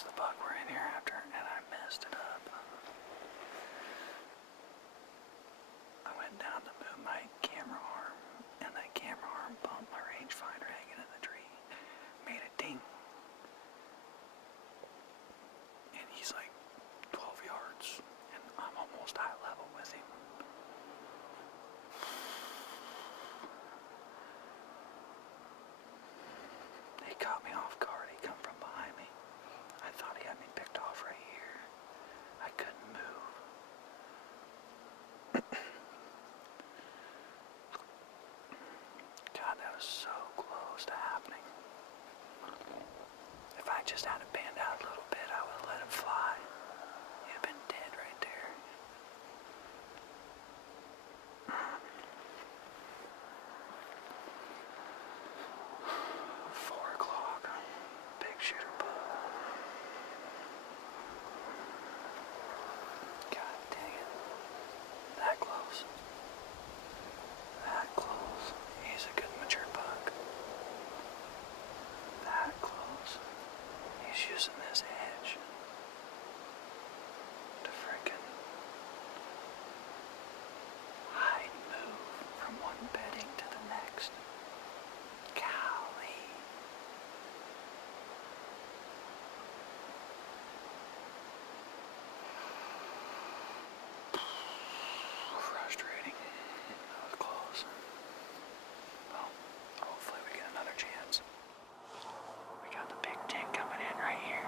That's the buck we're in here after, and I messed it up. I went down to move my camera arm, and that camera arm bumped my rangefinder hanging in the tree. Made a ding. And he's like 12 yards, and I'm almost eye level with him. He caught me off guard. He come from behind me. I thought he had me picked off right here. I couldn't move. God, that was so close to happening. If I just had it panned out a little bit, I would have let him fly. He'd have been dead right there. 4 o'clock. Big shooter bug. God dang it. That close. That close. He's a good mature buck. That close. He's using this edge to frickin' hide and move from one bedding to the next. Golly. Frustrating. That was close. Well, hopefully we get another chance. We got the big 10 coming in right here.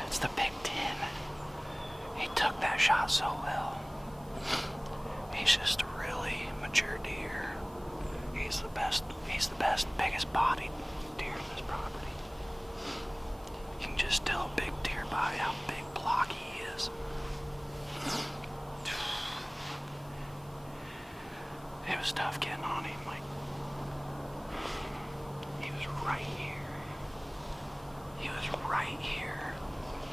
That's the Big 10. He took that shot so well. He's just a really mature deer. He's the best, biggest bodied deer in this property. You can just tell a big deer by how big blocky he is. It was tough getting on him, like, he was right here. He was right here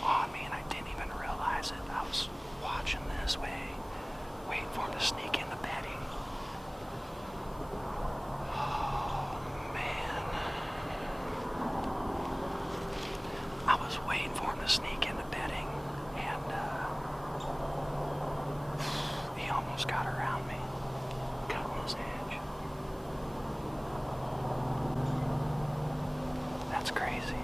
on me, and I didn't even realize it. I was watching this way, waiting for him to sneak in the bedding. Oh, man. I was waiting for him to sneak in the bedding, and he almost got around me, cutting his edge. That's crazy.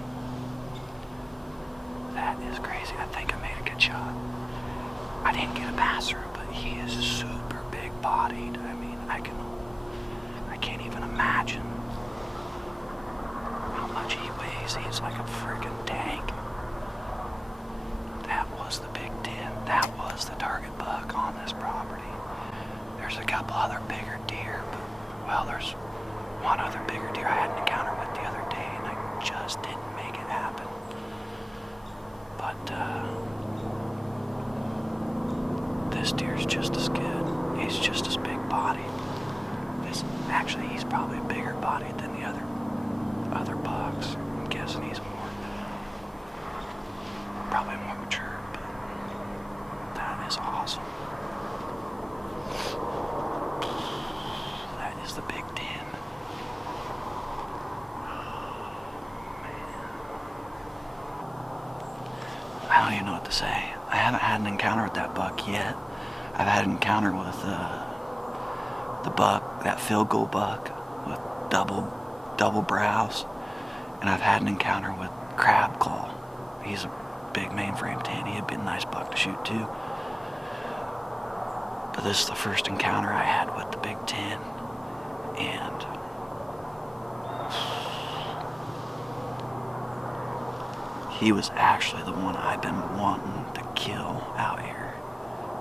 That is crazy. I think I made a good shot. I didn't get a pass through, but he is super big bodied. I mean, I can't even imagine how much he weighs. He's like a friggin' tank. That was the Big 10. That was the target buck on this property. There's a couple other bigger deer, but, well, there's one other bigger deer I had an encounter with the other day, and I just didn't make it happen. But this deer's just as good. He's just as big bodied. Actually, he's probably bigger bodied than the other bucks. I'm guessing he's probably more mature, but that is awesome. That is the Big 10. I don't even know what to say. I haven't had an encounter with that buck yet. I've had an encounter with the buck, that field goal buck with double brows. And I've had an encounter with crab claw. He's a big mainframe 10. He'd be a nice buck to shoot too. But this is the first encounter I had with the Big 10. And he was actually the one I've been wanting to kill out here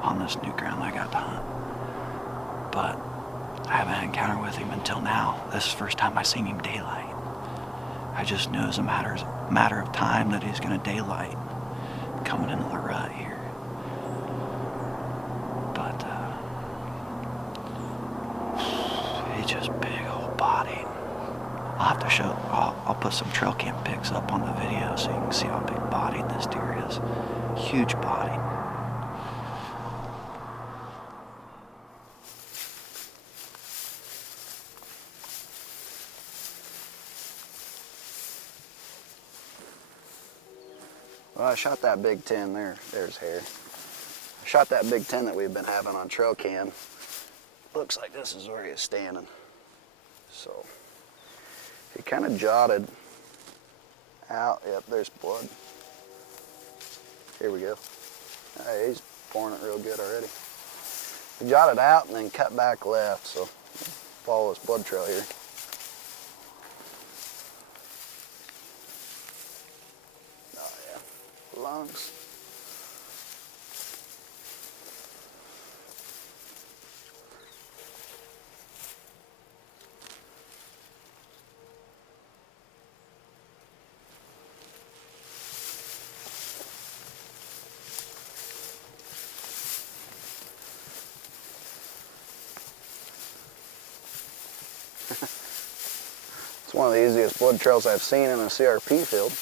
on this new ground I got to hunt. But I haven't had an encounter with him until now. This is the first time I seen him daylight. I just knew it was a matter of time that he's going to daylight coming into the rut here. But he's just big old body. I'll have to show, I'll put some trail cam pics up on the video so you can see how big bodied this deer is. Huge body. Well, I shot that Big 10 there. There's hair. I shot that Big 10 that we've been having on trail cam. Looks like this is where he is standing. So he kind of jotted out. Yep, there's blood. Here we go. Hey, he's pouring it real good already. He jotted out and then cut back left. So follow this blood trail here. Lungs. It's one of the easiest blood trails I've seen in a CRP field.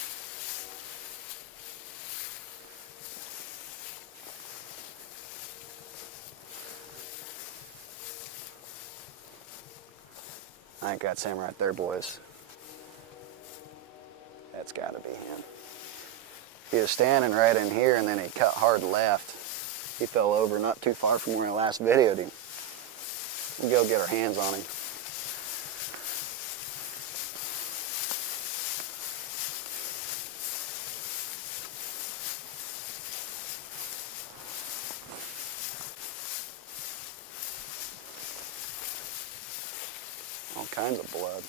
I think that's him right there, boys. That's got to be him. He was standing right in here, and then he cut hard left. He fell over not too far from where I last videoed him. We'll go get our hands on him. All kinds of blood.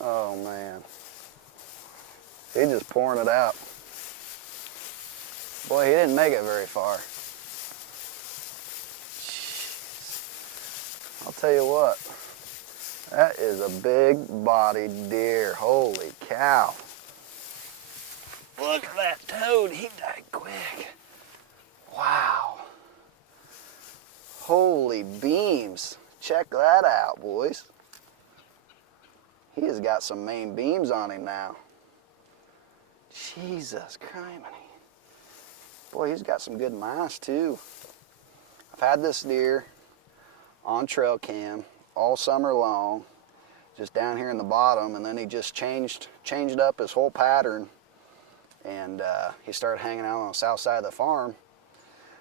Oh man. He's just pouring it out. Boy, he didn't make it very far. Jeez. I'll tell you what. That is a big-bodied deer. Holy cow. Look at that toad. He died quick. Wow. Holy beams. Check that out, boys. He has got some main beams on him now. Jesus criminy. Boy, he's got some good mass too. I've had this deer on trail cam all summer long, just down here in the bottom, and then he just changed up his whole pattern, and he started hanging out on the south side of the farm.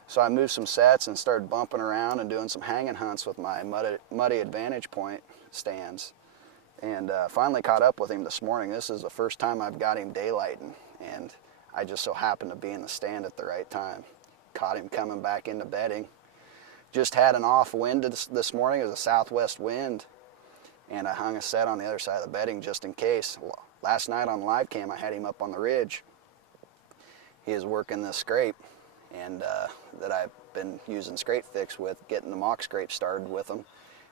So I moved some sets and started bumping around and doing some hanging hunts with my muddy advantage point stands. And finally caught up with him this morning. This is the first time I've got him daylighting, and I just so happened to be in the stand at the right time. Caught him coming back into bedding. Just had an off wind this morning. It was a southwest wind, and I hung a set on the other side of the bedding just in case. Last night on live cam, I had him up on the ridge. He is working this scrape, and that I've been using Scrape Fix with, getting the mock scrape started with him.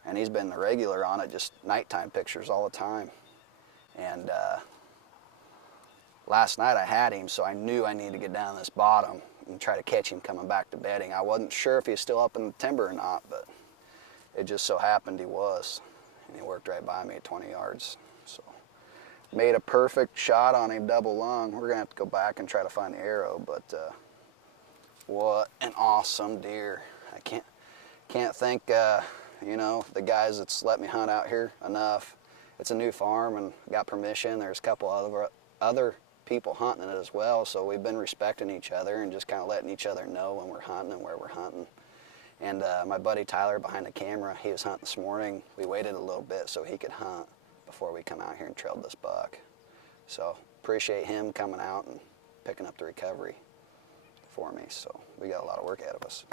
And he's been the regular on it, just nighttime pictures all the time. And last night I had him, so I knew I needed to get down this bottom and try to catch him coming back to bedding. I wasn't sure if he was still up in the timber or not, but it just so happened he was. And he worked right by me at 20 yards. So made a perfect shot on him, double lung. We're gonna have to go back and try to find the arrow, but what an awesome deer. I can't thank you know, the guys that's let me hunt out here enough. It's a new farm and got permission. There's a couple other people hunting it as well, so we've been respecting each other and just kind of letting each other know when we're hunting and where we're hunting. And my buddy Tyler behind the camera, he was hunting this morning. We waited a little bit so he could hunt before we come out here and trailed this buck. So appreciate him coming out and picking up the recovery for me. So we got a lot of work ahead of us.